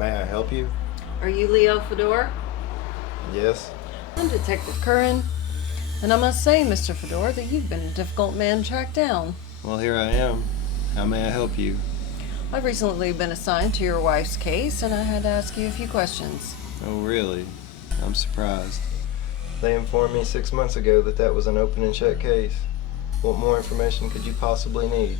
May I help you? Are you Leo Fedor? Yes. I'm Detective Curran. And I must say, Mr. Fedor, that you've been a difficult man to track down. Well, here I am. How may I help you? I've recently been assigned to your wife's case, and I had to ask you a few questions. Oh, really? I'm surprised. They informed me 6 months ago that that was an open and shut case. What more information could you possibly need?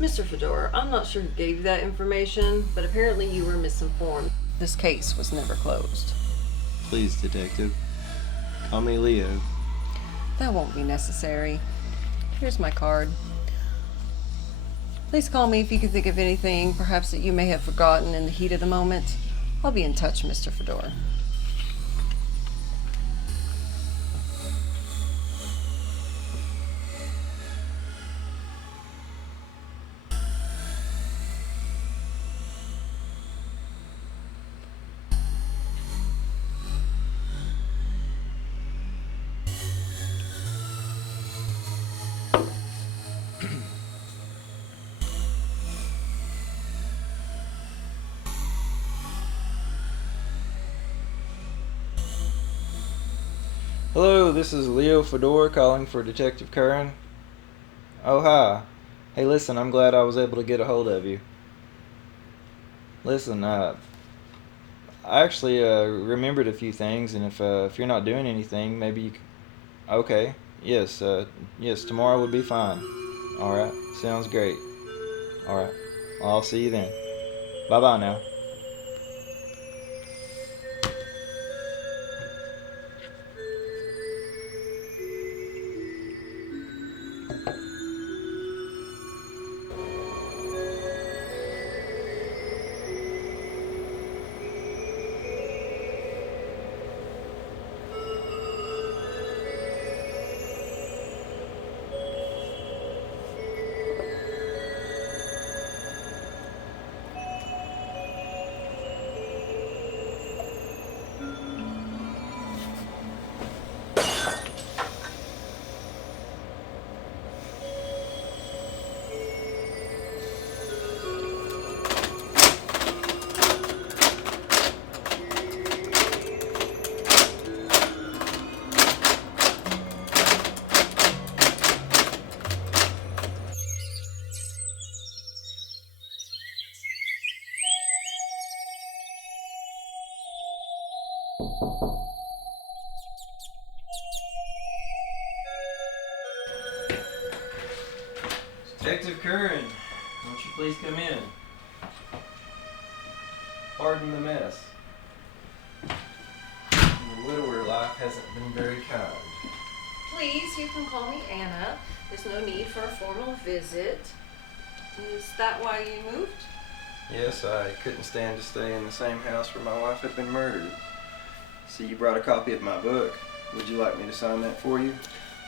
Mr. Fedor, I'm not sure who gave you that information, but apparently you were misinformed. This case was never closed. Please, Detective. Call me Leo. That won't be necessary. Here's my card. Please call me if you can think of anything, perhaps that you may have forgotten in the heat of the moment. I'll be in touch, Mr. Fedor. Hello, this is Leo Fedor calling for Detective Curran. Oh, hi. Hey, listen, I'm glad I was able to get a hold of you. Listen, I actually remembered a few things, and if you're not doing anything, maybe you okay. Yes, yes, tomorrow would be fine. Alright, sounds great. Alright, well, I'll see you then. Bye-bye now. Detective Curran, won't you please come in? Pardon the mess. Your widower life hasn't been very kind. Please, you can call me Anna. There's no need for a formal visit. Is that why you moved? Yes, I couldn't stand to stay in the same house where my wife had been murdered. See, you brought a copy of my book. Would you like me to sign that for you?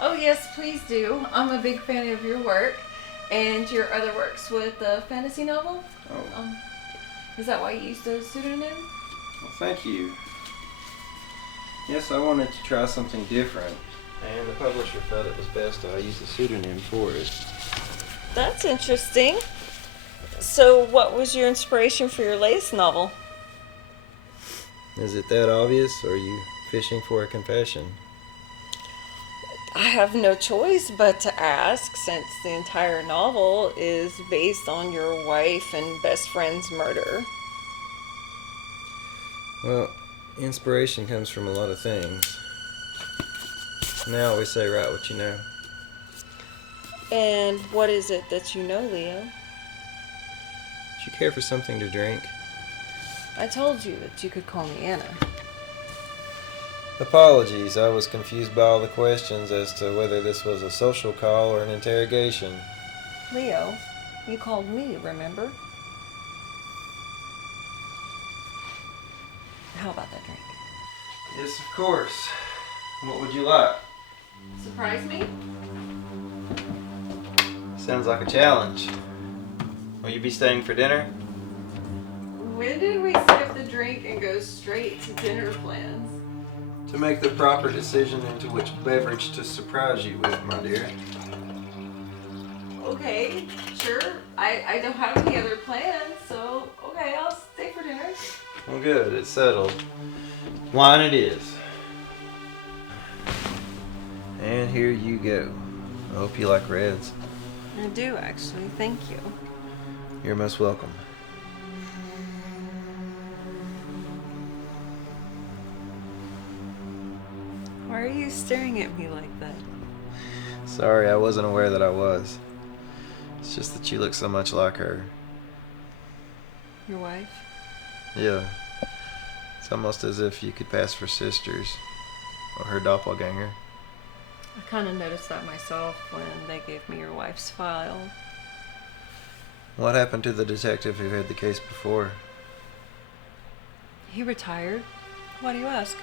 Oh, yes, please do. I'm a big fan of your work and your other works with the fantasy novel. Oh. Is that why you used a pseudonym? Well, thank you. Yes, I wanted to try something different, and the publisher felt it was best I use a pseudonym for it. That's interesting. So, what was your inspiration for your latest novel? Is it that obvious, or are you fishing for a confession? I have no choice but to ask, since the entire novel is based on your wife and best friend's murder. Well, inspiration comes from a lot of things. And I always say write what you know. And what is it that you know, Leo? Do you care for something to drink? I told you that you could call me Anna. Apologies, I was confused by all the questions as to whether this was a social call or an interrogation. Leo, you called me, remember? How about that drink? Yes, of course. What would you like? Surprise me? Sounds like a challenge. Will you be staying for dinner? When did we skip the drink and go straight to dinner plans? To make the proper decision into which beverage to surprise you with, my dear. Okay, sure. I don't have any other plans, so okay, I'll stay for dinner. Well, good. It's settled. Wine it is. And here you go. I hope you like reds. I do, actually. Thank you. You're most welcome. Why are you staring at me like that? Sorry, I wasn't aware that I was. It's just that you look so much like her. Your wife? Yeah. It's almost as if you could pass for sisters. Or her doppelganger. I kind of noticed that myself when they gave me your wife's file. What happened to the detective who had the case before? He retired. Why do you ask?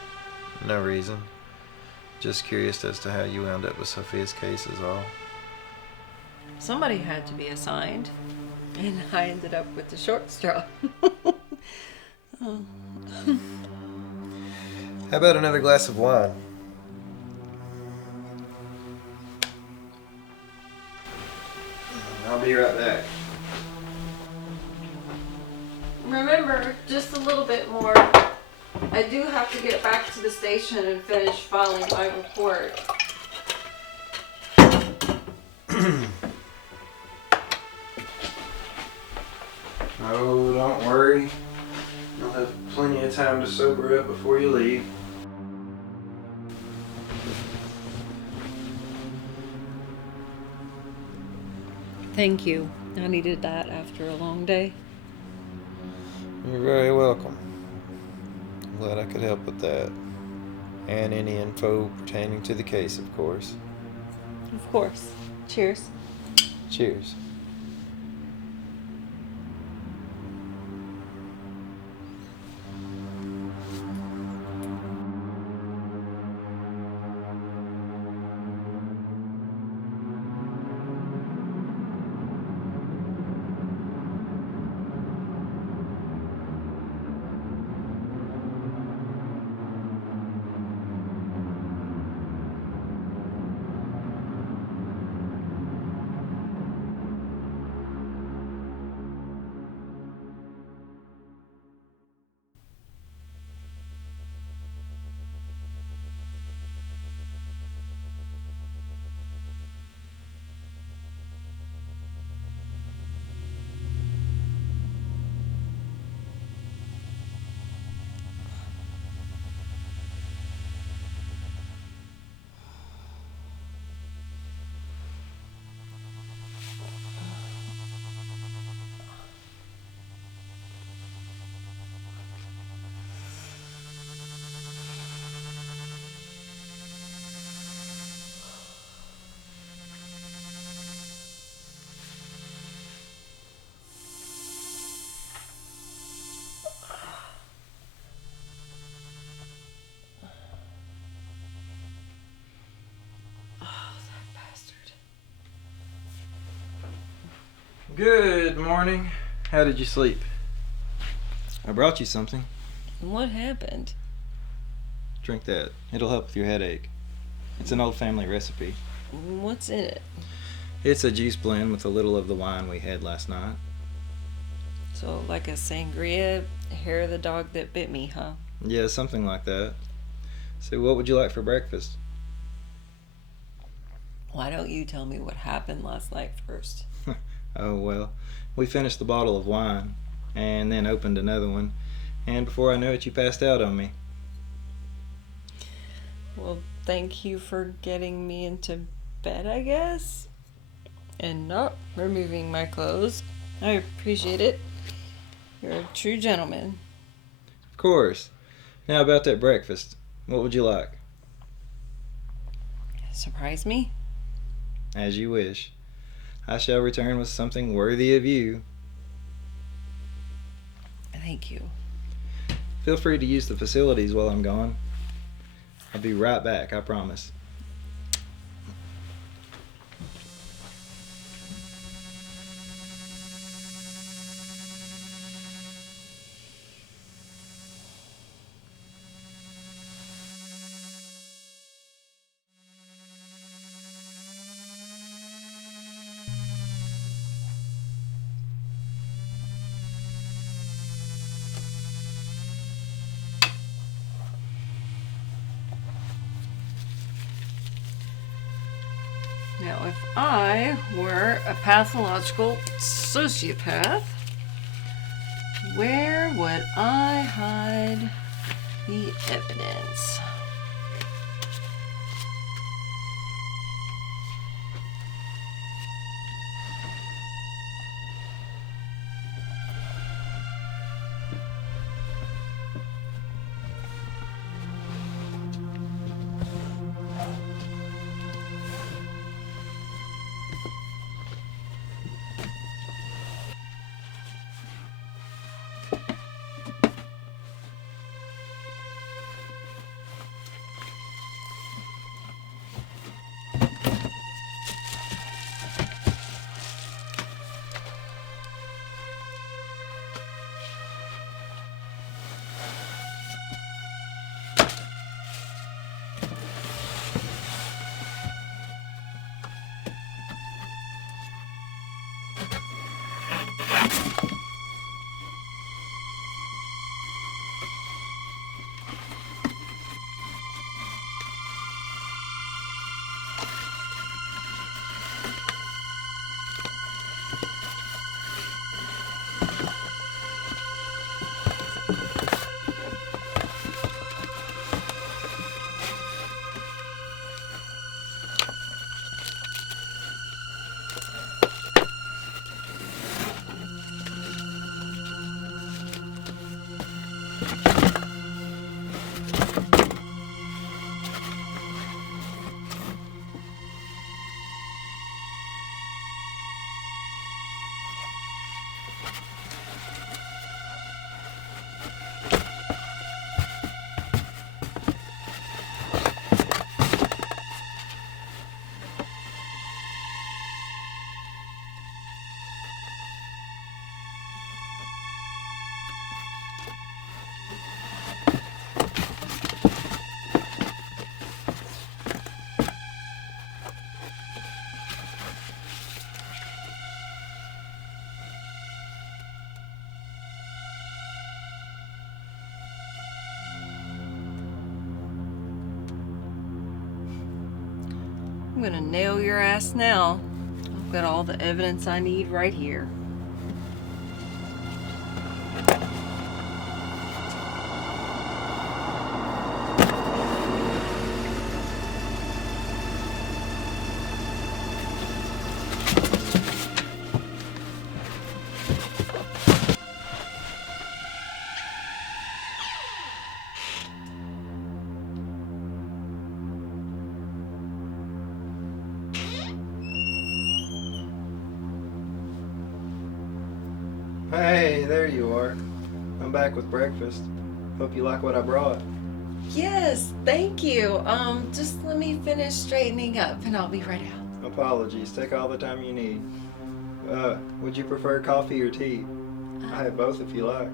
No reason. Just curious as to how you wound up with Sophia's case is all. Somebody had to be assigned. And I ended up with the short straw. Oh. How about another glass of wine? I'll be right back. Remember, just a little bit more. I do have to get back to the station and finish filing my report. Oh, don't worry. You'll have plenty of time to sober up before you leave. Thank you. I needed that after a long day. You're very welcome. I'm glad I could help with that. And any info pertaining to the case, of course. Of course. Cheers. Cheers. Good morning. How did you sleep? I brought you something. What happened? Drink that. It'll help with your headache. It's an old family recipe. What's in it? It's a juice blend with a little of the wine we had last night. So, like a sangria, hair of the dog that bit me, huh? Yeah, something like that. So what would you like for breakfast? Why don't you tell me what happened last night first? Oh, well, we finished the bottle of wine and then opened another one, and before I knew it, you passed out on me. Well, thank you for getting me into bed, I guess. And not removing my clothes. I appreciate it. You're a true gentleman. Of course. Now about that breakfast. What would you like? Surprise me? As you wish. I shall return with something worthy of you. Thank you. Feel free to use the facilities while I'm gone. I'll be right back, I promise. Now, if I were a pathological sociopath, where would I hide the evidence? I'm gonna nail your ass now. I've got all the evidence I need right here. Hey, there you are. I'm back with breakfast. Hope you like what I brought. Yes, thank you. Just let me finish straightening up and I'll be right out. Apologies. Take all the time you need. Would you prefer coffee or tea? I have both if you like.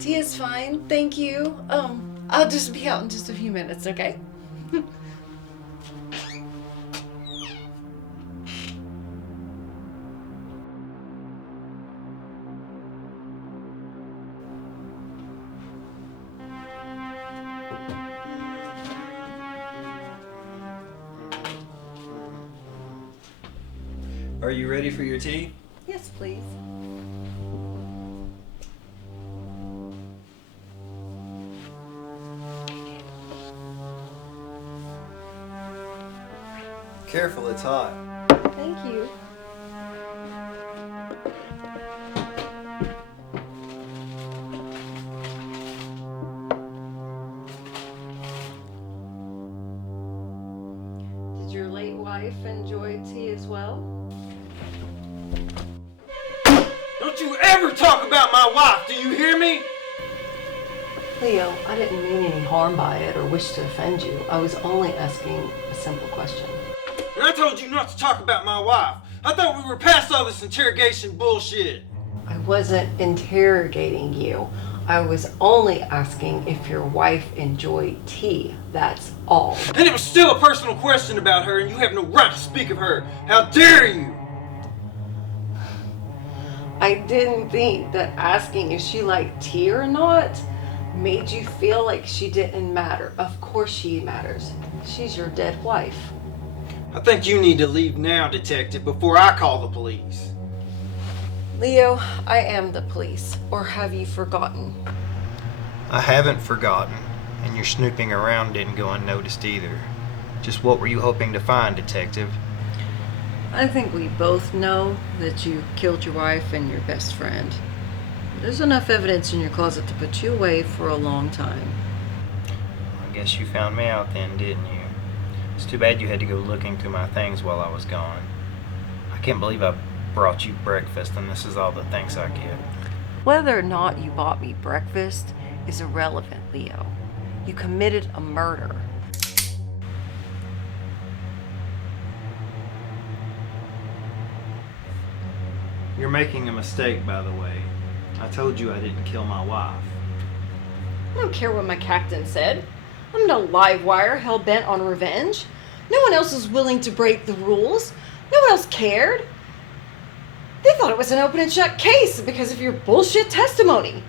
Tea is fine, thank you. I'll just be out in just a few minutes, okay? Are you ready for your tea? Yes, please. Careful, it's hot. Thank you. Did your late wife enjoy tea as well? ever talk about my wife, do you hear me? Leo, I didn't mean any harm by it or wish to offend you. I was only asking a simple question. And I told you not to talk about my wife. I thought we were past all this interrogation bullshit. I wasn't interrogating you. I was only asking if your wife enjoyed tea. That's all. And it was still a personal question about her, and you have no right to speak of her. How dare you? I didn't think that asking if she liked tea or not made you feel like she didn't matter. Of course she matters. She's your dead wife. I think you need to leave now, detective, before I call the police. Leo, I am the police. Or have you forgotten? I haven't forgotten, and your snooping around didn't go unnoticed either. Just what were you hoping to find, detective? I think we both know that you killed your wife and your best friend. There's enough evidence in your closet to put you away for a long time. I guess you found me out then, didn't you? It's too bad you had to go looking through my things while I was gone. I can't believe I brought you breakfast and this is all the thanks I get. Whether or not you bought me breakfast is irrelevant, Leo. You committed a murder. You're making a mistake, by the way. I told you I didn't kill my wife. I don't care what my captain said. I'm no live wire hell-bent on revenge. No one else was willing to break the rules. No one else cared. They thought it was an open and shut case because of your bullshit testimony.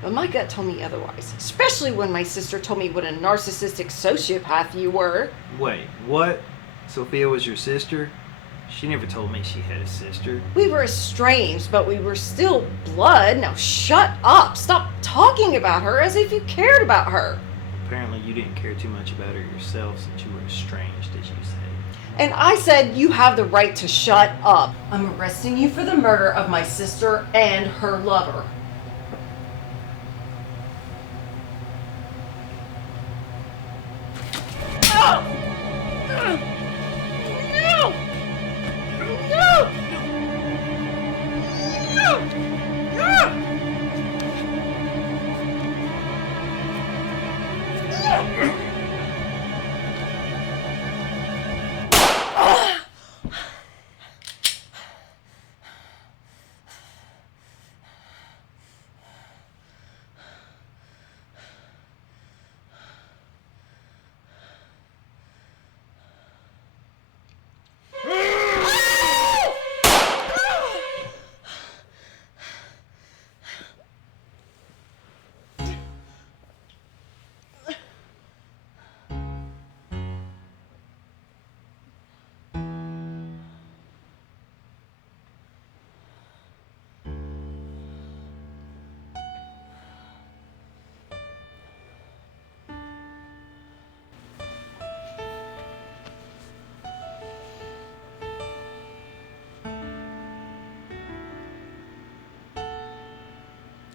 But my gut told me otherwise, especially when my sister told me what a narcissistic sociopath you were. Wait, what? Sophia was your sister? She never told me she had a sister. We were estranged, but we were still blood. Now shut up. Stop talking about her as if you cared about her. Apparently you didn't care too much about her yourself since you were estranged, as you say. And I said you have the right to shut up. I'm arresting you for the murder of my sister and her lover.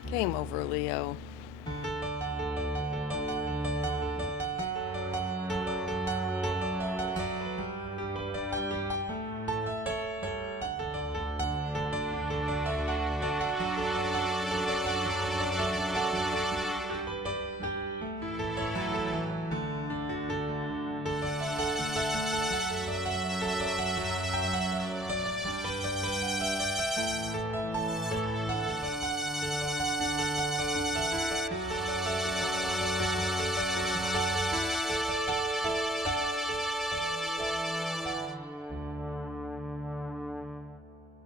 Game over, Leo.